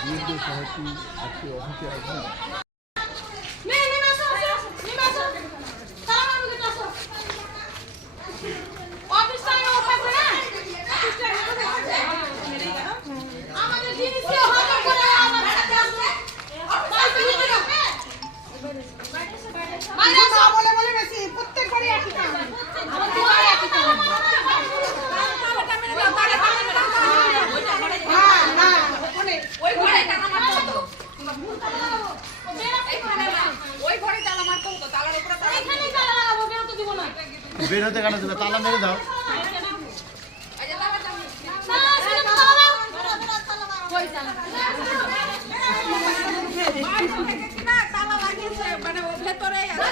BNP সভাপতি আজকে অফিসে আসবেন বের হতে কেন দেবে তালা মেরে দাও। এই যে তালা টানি। তালা শুনে তো তালা দাও কই তালা না, তালা লাগিয়েছে, মানে ও ভেতরেই আছে।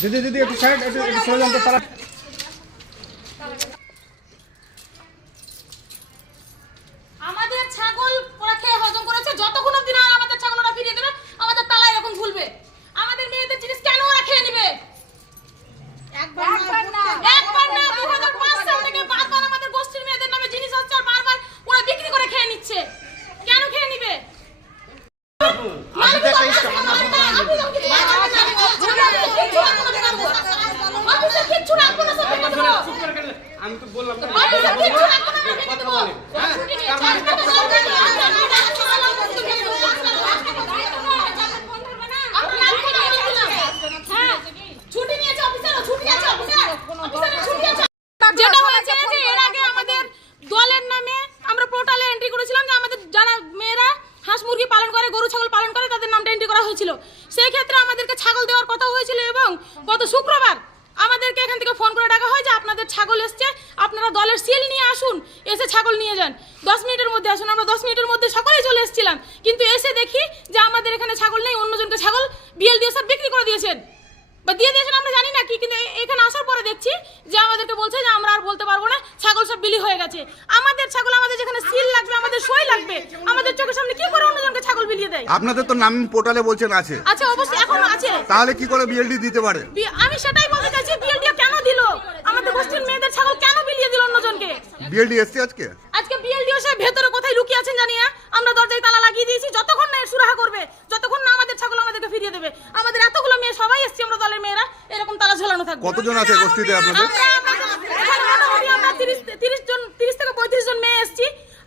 দিদি দিদি একটু সাইড একটু একটু সরে যান তো তারা আমাদের ছাগল ওরা খেয়ে হজম করেছে। যতক্ষণ না আমাদের ছাগল ওরা ফিরিয়ে দেবে আমাদের তালা এরকম ঝুলবে আমাদের মেয়েদের জিনিস কেন ওরা খেয়ে নেবে? একবার না একবার না। দু হাজার পাঁচ সাল থেকে বারবার আমাদের গোষ্ঠীর মেয়েদের নামে জিনিস আসছে আর বারবার ওরা বিক্রি করে খেয়ে নিচ্ছে। কেন খেয়ে নিবে আপনি তো একটা ইস্ট- অফিসে কিচ্ছু রাখব না সব ভেঙে দেবো আমি তো বললাম না অফিসে কিচ্ছু রাখব না ভেঙে দেবো ছুটি নিয়ে হ্যাঁ, ছুটি নিয়েছে অফিসার ছুটি আছে অফিসার অফিসারের ছুটি আছে যেটা হয়েছে যে এর আগে আমাদের দলের নামে আমরা পোর্টালে এন্ট্রি করেছিলাম যে আমাদের যারা মেয়েরা হাঁস মুরগি পালন করে গরু ছাগল পালন করে তাদের নামটা এন্ট্রি করা হয়েছিল সেই ক্ষেত্রে আমাদেরকে ছাগল দেওয়ার কথা হয়েছিল এবং গত শুক্রবার আমাদেরকে এখান থেকে ফোন করে ডাকা হয় যে আপনাদের ছাগল এসছে, আপনারা দলের সিল নিয়ে আসুন, এসে ছাগল নিয়ে যান। দশ মিনিটের মধ্যে আসুন, আমরা দশ মিনিটের মধ্যে সকলেই চলে এসেছিলাম, কিন্তু এসে দেখি যে আমাদের এখানে ছাগল নেই, অন্যজনকে ছাগল বিএল দিয়ে স্যার বিক্রি করে দিয়েছেন। বা দিয়ে দিয়েছেন, আমরা জানি না কি, কিন্তু এখানে আসার পরে দেখছি যে আমাদেরকে বলছে যে আমরা আর বলতে ছাগল সব বিলি হয়ে গেছে। আমাদের ছাগল আমাদের যেখানে সিল লাগবে আমাদের সই লাগবে আমাদের চোখের সামনে কি করে অন্যজনকে ছাগল বিলিয়ে দেয়? আপনাদের তো নাম পোর্টালে বলছেন আছে। আচ্ছা অবশ্যই এখনও আছে। তাহলে কি করে বিএলডি দিতে পারে? বি- আমি সেটাই বলতে চাইছি বিএলডি কেন দিল? আমাদের গোষ্ঠীর মেয়েদের ছাগল কেন বিলিয়ে দিল অন্যজনকে? বিএলডি এসছে আজকে? আজকে বিএলডিও সে ভেতরে কোথায় লুকিয়ে আছেন জানি না। আমরা দরজায় তালা লাগিয়ে দিয়েছি যতক্ষণ না এর সুরাহা করবে যতক্ষণ না আমাদের ছাগল আমাদেরকে ফিরিয়ে দেবে। আমাদের এতগুলো মেয়ে সবাই এসছি আমরা দলের মেয়েরা এরকম তালা ঝোলানো থাকবে। কতজন আছে গোষ্ঠীতে আপনাদের? আমরা 30 30 জন 30 থেকে 35 জন মেয়ে এসেছি।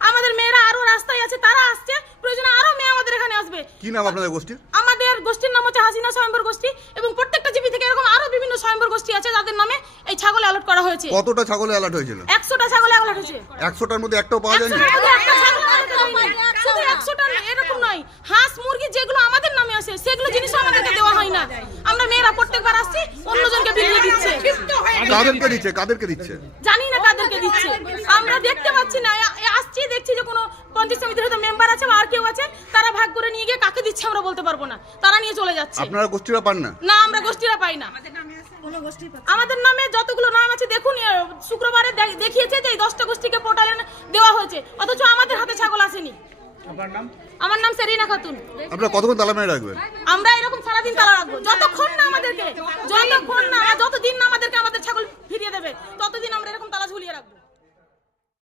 আমাদের মেয়েরা আরও রাস্তায় আছে তারা আসছে। প্রয়োজনে আরও মেয়ে আমাদের এখানে আসবে। কি নাম আপনাদের গোষ্ঠীর? আমাদের গোষ্ঠীর নাম হচ্ছে হাসিনা স্বয়ম্বর গোষ্ঠী এবং প্রত্যেকটা জিপি থেকে এরকম আরও বিভিন্ন স্বয়ম্বর গোষ্ঠী আছে যাদের নামে এই ছাগল অ্যালট করা হয়েছে। কতটা ছাগল অ্যালার্ট হয়েছিল? একশোটা ছাগল অ্যালট হয়েছে। একশোটার মধ্যে একটাও পাওয়া যায়নি। শুধু একশোটা এরকম নয়। হাঁস মুরগি যেগুলো আমাদের নামে আসে সেগুলো জিনিসও আমাদেরকে দেওয়া হয় না। আমরা মেয়েরা প্রত্যেকবার আসছি অন্যজনকে বিলিয়ে দিচ্ছে। কাদেরকে দিচ্ছে? কাদেরকে দিচ্ছে? জানি না কাদেরকে দিচ্ছে আমরা দেখতে পাচ্ছি না। আসছি দেখছি যে কোনো পঞ্চায়েত সমিতির হয়তো মেম্বার আছে বা আর কেউ আছে তারা ভাগ করে নিয়ে গিয়ে কাকে দিচ্ছে আমরা বলতে পারব না। তারা নিয়ে চলে যাচ্ছে। আপনারা গোষ্ঠীরা পান না? না আমরা গোষ্ঠীরা পাই না। আমাদের নামে যতগুলো নাম আছে দেখুন শুক্রবারে দেখিয়েছে যে এই দশটা গোষ্ঠীকে পোর্টালে দেওয়া হয়েছে। অথচ আমাদের হাতে ছাগল আসেনি। আপনার নাম? আমার নাম সেরিনা খাতুন। আপনারা কতক্ষণ তালা মেরে রাখবেন? আমরা এরকম সারাদিন তালা রাখব। যতক্ষণ না আমাদেরকে যতক্ষণ